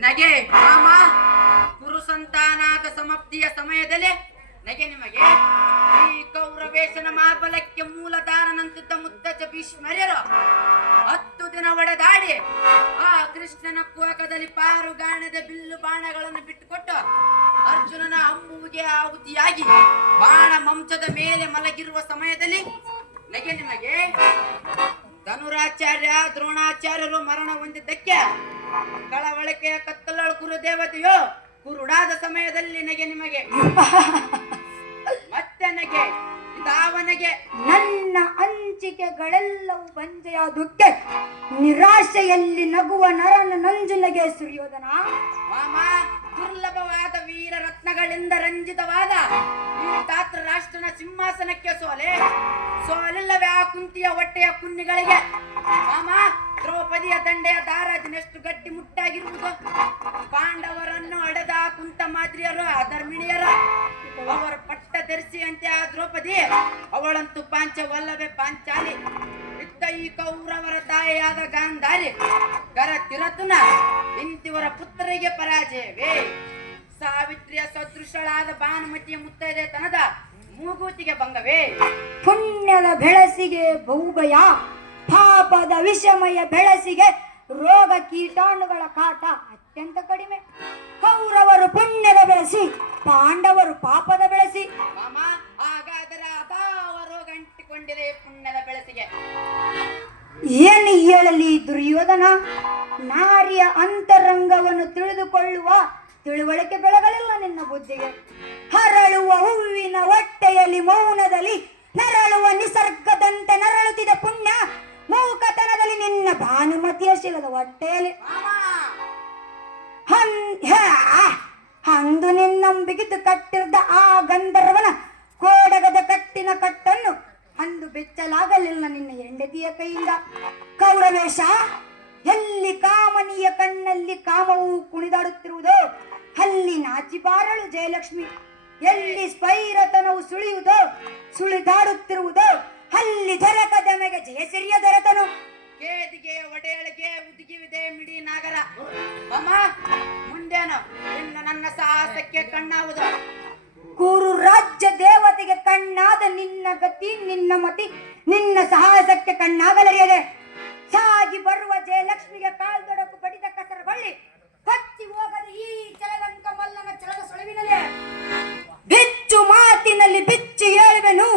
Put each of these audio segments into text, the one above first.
ನಗೆ ರಾಮ ಕುರು ಸಂತಾನಾದ ಸಮಾಪ್ತಿಯ ಸಮಯದಲ್ಲಿ ನಗೆ ನಿಮಗೆ ಈ ಕೌರವೇಶನ ಮಾಬಲಕ್ಕೆ ಮೂಲಧಾರನಂತಿದ್ದ ಮುತ್ತಜ್ಜ ಭೀಷ್ಮರ್ಯರು 10 ದಿನ ಒಡೆದಾಡಿ ಆ ಕೃಷ್ಣನ ಕುಹಕದಲ್ಲಿ ಪಾರುಗಾಣದ ಬಿಲ್ಲು ಬಾಣಗಳನ್ನು ಬಿಟ್ಟುಕೊಟ್ಟು ಅರ್ಜುನನ ಅಂಬುವಿಗೆ ಆಹುತಿಯಾಗಿ ಬಾಣ ಮಂಚದ ಮೇಲೆ ಮಲಗಿರುವ ಸಮಯದಲ್ಲಿ ನಗೆ ನಿಮಗೆ ಧನುರಾಚಾರ್ಯ ದ್ರೋಣಾಚಾರ್ಯರು ಮರಣ ಹೊಂದಿದ್ದಕ್ಕೆ ಕಳವಳಿಕೆಯ ಕತ್ತಲಳು ಕುರುದೇವತೆಯೋ ಕುರುಡಾದ ಸಮಯದಲ್ಲಿ ನಗೆ ನಿಮಗೆ ಮತ್ತೆ ನಗೆ ಇದಾವನೆಗೆ ನನ್ನ ಅಂಚಿಕೆಗಳೆಲ್ಲವೂ ಬಂಜೆಯಾದುಕ್ಕೆ ನಿರಾಶೆಯಲ್ಲಿ ನಗುವ ನರನ ನಂಜುನಗೆ ಸುರಿಯೋದನ ಮಾಮ ದುರ್ಲಭವಾದ ವೀರ ರತ್ನಗಳಿಂದ ರಂಜಿತವಾದ ಈ ಧಾತ್ರ ರಾಷ್ಟ್ರನ ಸಿಂಹಾಸನಕ್ಕೆ ಸೋಲಿಲ್ಲವೇ ಆ ಕುಂತಿಯ ಹೊಟ್ಟೆಯ ಕುನ್ನಿಗಳಿಗೆ ಮಾಮ ದ್ರೌಪದಿಯ ದಂಡೆಯ ದಾರಾಜಿನಷ್ಟು ಗಟ್ಟಿ ಮುಟ್ಟಾಗಿರುವುದು ಪಾಂಡವರನ್ನು ಅಡೆದ ಕುಂತ ಮಾದ್ರಿಯರು ಅಧರ್ಮಿಣಿಯರು ಅವರ ಪಟ್ಟ ಧರಿಸಿಯಂತೆ ಆ ದ್ರೌಪದಿ ಅವಳಂತೂ ಪಾಂಚವಲ್ಲವೇ ಪಾಂಚಾಲಿ ಇದ್ದ ಈ ಕೌರವರ ತಾಯಿಯಾದ ಗಾಂಧಾರಿ ಗರ ತಿರತುನ ಇಂತಿವರ ಪುತ್ರರಿಗೆ ಪರಾಜಯವೇ ಸಾವಿತ್ರಿಯ ಸದೃಶಳಾದ ಭಾನುಮತಿಯ ಮುತ್ತೈದೆತನದ ಮೂಗೂತಿಗೆ ಭಂಗವೇ ಪುಣ್ಯದ ಬೆಳಸಿಗೆ ಬಹುಭಯ ಪಾಪದ ವಿಷಮಯ ಬೆಳಸಿಗೆ ರೋಗ ಕೀಟಾಣುಗಳ ಕಾಟ ಅತ್ಯಂತ ಕಡಿಮೆ ಕೌರವರು ಪುಣ್ಯದ ಬೆಳೆಸಿ ಪಾಂಡವರು ಪಾಪದ ಬೆಳೆಸಿ ಮಾಮ ಹಾಗಾದರೆ ಅದಾವ ರೋಗ ಅಂಟಿಕೊಂಡಿದೆ ಪುಣ್ಯದ ಬೆಳಸಿಗೆ ಏನು ಹೇಳಲಿ ದುರ್ಯೋಧನ ನಾರಿಯ ಅಂತರಂಗವನ್ನು ತಿಳಿದುಕೊಳ್ಳುವ ತಿಳುವಳಿಕೆ ಬೆಳಗಲಿಲ್ಲ ನಿನ್ನ ಬುದ್ಧಿಗೆ ಹರಳುವ ಹೂವಿನ ಹೊಟ್ಟೆಯಲ್ಲಿ ಮೌನದಲ್ಲಿ ನರಳುವ ನಿಸರ್ಗದಂತೆ ನರಳುತ್ತಿದ್ದ ಪುಣ್ಯ ಮೂಕತನದಲ್ಲಿ ನಿನ್ನ ಭಾನುಮತಿಯ ಶಿಲದ ಹೊಟ್ಟೆಯಲ್ಲಿ ಅಂದು ನಿನ್ನಂಬಿಗಿದ್ದು ಕಟ್ಟಿದ್ದ ಆ ಗಂಧರ್ವನ ಕೋಡಗದ ಕಟ್ಟಿನ ಕಟ್ಟನ್ನು ಅಂದು ಬೆಚ್ಚಲಾಗಲಿಲ್ಲ ನಿನ್ನ ಹೆಂಡತಿಯ ಕೈಯಿಂದ ಕೌರವೇಶ ಎಲ್ಲಿ ಕಾಮನಿಯ ಕಣ್ಣಲ್ಲಿ ಕಾಮವು ಕುಣಿದಾಡುತ್ತಿರುವುದೋ ಅಲ್ಲಿ ನಾಚಿಬಾರಳು ಜಯಲಕ್ಷ್ಮಿ ಎಲ್ಲಿ ಸ್ವೈರತನವು ಸುಳಿಯುವುದೋ ಸುಳಿದಾಡುತ್ತಿರುವುದೋ ಅಲ್ಲಿ ದೊರಕದಮೆಗೆ ಜಯಸಿರಿಯ ದೊರೆತನು ಕೇದಿಗೆ ಒಡೆಯಳಿಗೆ ಉದುಗಿವಿದೆ ಮಿಡಿ ನಾಗರ ಅಮ್ಮ ಮುಂದೇನು ಇನ್ನು ನನ್ನ ಸಾಹಸಕ್ಕೆ ಕಣ್ಣಾವುದು ಕುರು ರಾಜ್ಯ ದೇವತೆಗೆ ಕಣ್ಣಾದ ನಿನ್ನ ಗತಿ ನಿನ್ನ ಮತಿ ನಿನ್ನ ಸಾಹಸಕ್ಕೆ ಕಣ್ಣಾಗಲರಿಯದೆ ಸಾಗಿ ಬರುವ ಜಯಲಕ್ಷ್ಮಿಗೆ ಕಾಲ್ದೊಡಕು ಬಡಿದ ಕಸರಗೊಳ್ಳಿ ಕಚ್ಚಿ ಹೋಗದ ಈ ಜಲಗಂಕ ಮಲ್ಲನ ಚಲದ ಸುಳಿವಿನಲ್ಲೇ ಬಿಚ್ಚು ಮಾತಿನಲ್ಲಿ ಬಿಚ್ಚಿ ಹೇಳುವೆನು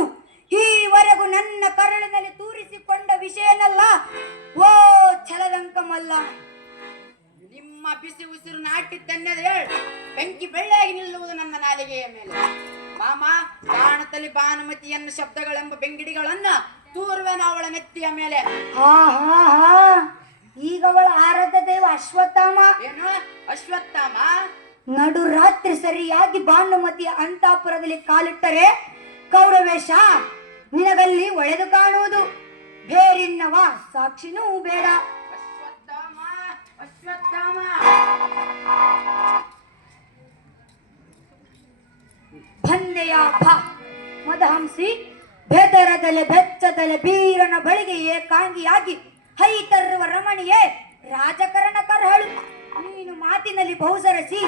ಈವರೆಗೂ ನನ್ನ ಕರಳಿನಲ್ಲಿ ತೂರಿಸಿಕೊಂಡ ವಿಷಯನಲ್ಲ ಓ ಛಲದಂಕ ಮಲ್ಲ ನಿಮ್ಮ ಬಿಸಿ ಉಸಿರು ನಾಟಿದ್ದನ್ನೆದ ಬೆಂಕಿ ಬೆಳ್ಳಿಯಾಗಿ ನಿಲ್ಲುವುದು ನನ್ನ ನಾಲಿಗೆಯ ಮೇಲೆ ಮಾಮ ಕಾಣತಲಿ ಭಾನುಮತಿಯನ್ನ ಶಬ್ದಗಳೆಂಬ ಬೆಂಗಿಡಿಗಳನ್ನ ತೂರ್ವೆನ ಅವಳ ನೆತ್ತಿಯ ಮೇಲೆ ಈಗ ಅವಳ ಆರಾಧ್ಯ ದೈವ ಅಶ್ವತ್ಥಾಮ ಏನು ಅಶ್ವತ್ಥಾಮ ನಡು ರಾತ್ರಿ ಸರಿಯಾಗಿ ಭಾನುಮತಿಯ ಅಂತಾಪುರದಲ್ಲಿ ಕಾಲಿಟ್ಟರೆ ಕೌರವೇಶ ನಿನಗಲ್ಲಿ ಒಳೆದು ಕಾಣುವುದು ಬೇರಿನ್ನವ ಸಾಕ್ಷಿನೂ ಬೇಡ ಅಶ್ವತ್ಥಾಮ ಅಶ್ವತ್ಥಾಮ ಬಂದೆಯ ಮದಹಂಸಿ ಬೆದರದಲೆ ಬೆಚ್ಚದಲೆ ಬೀರನ ಬಳಿಗೆ ಏಕಾಂಗಿಯಾಗಿ ಹೈತರುವ ರಮಣಿಯೇ ರಾಜಕರಣ ಕರಹಳು ನೀನು ಮಾತಿನಲ್ಲಿ ಬಹುಸರಸಿ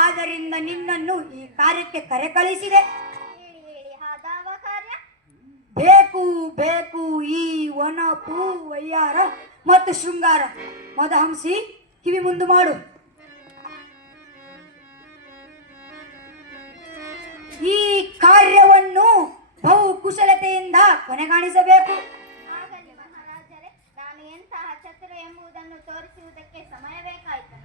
ಆದ್ದರಿಂದ ನಿನ್ನನ್ನು ಈ ಕಾರ್ಯಕ್ಕೆ ಕರೆ ಕಳಿಸಿದೆ ಬೇಕು ಬೇಕು ಈ ವನಪು ವಯ್ಯಾರ ಮತ್ತು ಶೃಂಗಾರ ಮದಹಂಸಿ ಕಿವಿ ಮುಂದು ಮಾಡು ಈ ಕಾರ್ಯವನ್ನು ಬಹು ಕುಶಲತೆಯಿಂದ ಕೊನೆಗಾಣಿಸಬೇಕು ಆಗಲಿ ಮಹಾರಾಜರೇ, ನಾನು ಎಂತಹ ಚತುರ ಎಂಬುದನ್ನು ತೋರಿಸುವುದಕ್ಕೆ ಸಮಯ ಬೇಕಾಯಿತು.